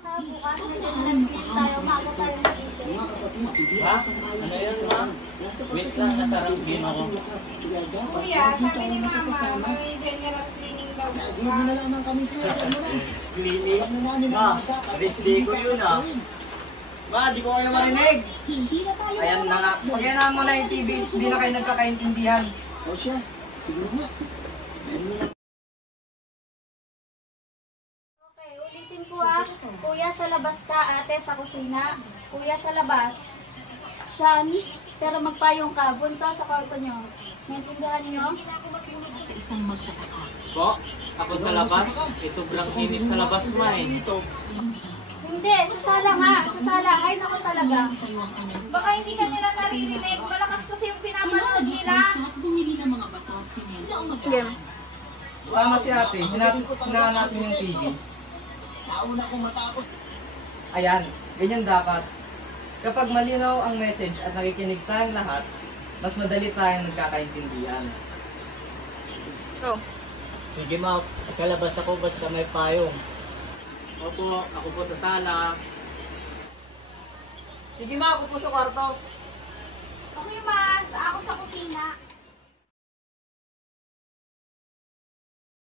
Bukas na general cleaning tayo, maaga tayo mag-isip. Ha? Ano yun, ma'am? Wait lang, natarangin ako. Kuya, sabi ni Mama, may general cleaning daw bukas. Cleaning? Ma, rest day ko yun ah. Ma, di ko kayo marinig. Ayan na nga. Pagyanaan mo na yung TV, hindi na kayo nagkakaintindihan. O siya, sige na. Okay, ulitin ko ah. Kuya sa labas ka, ate sa kusina. Kuya sa labas. Siyan, pero magpayong ka. Bunso sa kwarto nyo. Naintindihan niyo? Po, ako sa labas. Eh, sobrang init sa labas, ma eh. Hindi, sa sala nga. Sa sala. Ay, naku talaga. Baka hindi ka nila naririnig. Malakas kasi yung pinapanood nila. Game. Tama si ate, hinaan natin yung TV. Nauna kong matapos. Ayan, ganyan dapat. Kapag malinaw ang message at nakikinig tayong lahat, mas madali tayong nagkakaintindihan. Sige ma, sa labas ako basta may payong. Opo, ako po sa sala. Sige ma, ako po sa kwarto. Okay, Mas. Ako sa kusina.